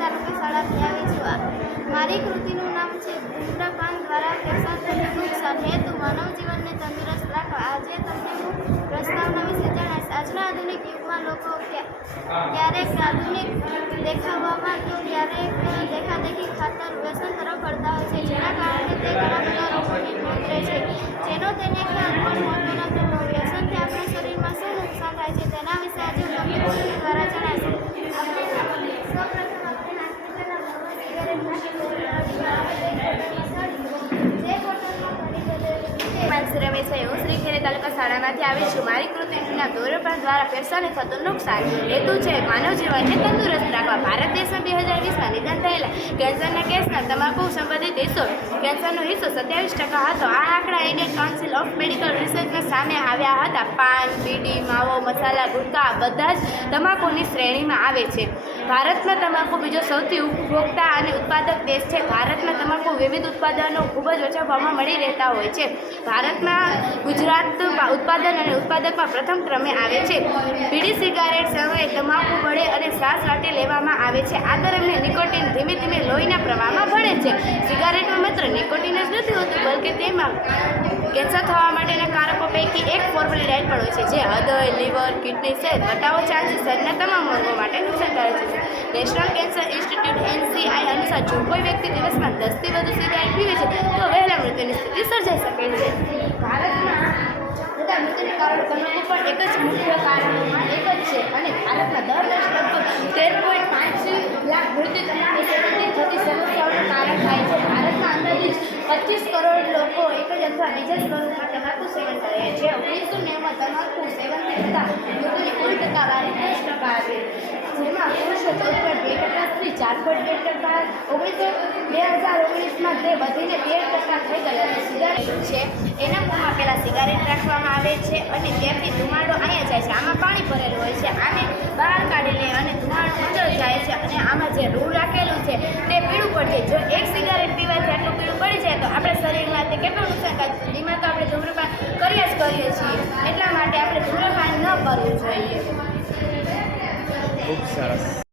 તાલુકા શાળાથી આવી છું. મારી કૃતિનું નામ છે ધૂમ્રપાન દ્વારા ફેફસા થતું નુકસાન હેતુ માનવ જીવનને તંદુરસ્ત રાખવા. આજે તમને હું પ્રસ્તાવના વિશે જણાવીશ. આજના આધુનિક યુગમાં લોકો ક્યા- ક્યારેક આધુનિક દેખાવામાં તો ક્યારેક દેખાદેખી ખાતર વ્યસન તરફ વળતા હોય છે. જેના કારણે તે ઘણા બધા રોગોની નોંધ રહે છે. જેનો તેને ખ્યાલ પણ હોતો નથી. તો વ્યસનથી આપણા શરીરમાં શું નુકસાન થાય છે તેના વિશે આજે દ્વારા જણાવીશ. સૌપ્રથમ રમેશ છે, હું તાલુકા શાળામાંથી આવી છું. મારી કૃતિનું ધૂમ્રપાન દ્વારા ફેફસાને થતું નુકસાન હેતુ છે માનવ તંદુરસ્ત રાખવા. ભારત દેશમાં બે હજાર વીસમાં નિદાન થયેલા કેન્સરના કેસના તમાકુ સંબંધિત હિસ્સો, કેન્સરનો હિસ્સો સત્યાવીસ ટકા હતો. આ આંકડા ઇન્ડિયન કાઉન્સિલ ઓફ મેડિકલ રિસર્ચના સામે આવ્યા હતા. પાન બીડી માવો, મસાલા, ગુટકા બધા જ તમાકુની શ્રેણીમાં આવે છે. ભારતમાં તમાકુ બીજો સૌથી ઉપભોક્તા અને ઉત્પાદક દેશ છે. ભારતમાં તમાકુ વિવિધ ઉત્પાદનો ખૂબ જ ઓછા ભાવમાં મળી રહેતા હોય છે. ભારતમાં ગુજરાત ઉત્પાદન અને ઉત્પાદકમાં પ્રથમ ક્રમે આવે છે. બીડી સિગારેટ સમયે તમાકુ વડે અને શ્વાસ વાટે લેવામાં આવે છે. આ દરમિયાન નિકોટીન ધીમે ધીમે લોહીના પ્રવાહમાં ભળે છે. સિગારેટમાં માત્ર નિકોટીન જ નથી હોતું, બલકે તેમાં કેન્સર થવા માટેના કારકો પૈકી એક ફોર્મલિડાઇડ પણ હોય છે, જે હૃદય, લીવર, કિડની સહિત વટાવો ચાન્સીસ શરીરના તમામ અંગો માટે નુકસાનકારક છે. નેશનલ કેન્સર ઇન્સ્ટિટ્યૂટ એનસીઆઈ અનુસાર જો કોઈ વ્યક્તિ દિવસમાં દસથી વધુ સિગારેટ પીવે છે, તો વહેલા મૃત્યુની સ્થિતિ સર્જાઈ શકે છે. ભારતમાં થતા મૃત્યુનું કારણ તમાકુ પણ એક જ મુખ્ય કારણોમાં એક જ છે અને ભારતમાં દર વર્ષ લગભગ તેર પોઈન્ટ પાંચ લાખ મૃત્યુ થતી સમસ્યાઓનું કારણ થાય છે. ભારતમાં અંદાજિત પચીસ કરોડ લોકો એક જ અથવા બીજા જ સ્વરૂપમાં તમાકુ સેવન કરે છે. ઓગણીસો નેવમાં તમાકુ સેવનથી થતા લોકોની કુલ ટકાવારી પુરુષો ચૌદ પોઈન્ટ બે ટકા સ્ત્રી ચાર પોઈન્ટ બે ટકા ઓગણીસો બે હજાર ઓગણીસમાં તે વધીને તેર ટકા થઈ ગયા અને સિગારેટ છે એના મોંમાં પહેલાં સિગારેટ રાખવામાં આવે છે અને ત્યાંથી ધુમાડો અહીંયા જાય છે આમાં પાણી ભરેલું હોય છે આને બહાર કાઢી લે અને ધુમાડો અંદર જાય છે અને આમાં જે રૂ રાખેલું છે તે પીળું પડશે જો એક સિગારેટ પીવાથી આટલું પીળું પડી જાય તો આપણે શરીરમાં તે કેટલું નુકસાનકારક છે ધીમાં તો આપણે ધૂમ્રપાન કરીએ જ કરીએ છીએ એટલા માટે આપણે ધૂમ્રપાન ન કરવું જોઈએ ખૂબ સરસ.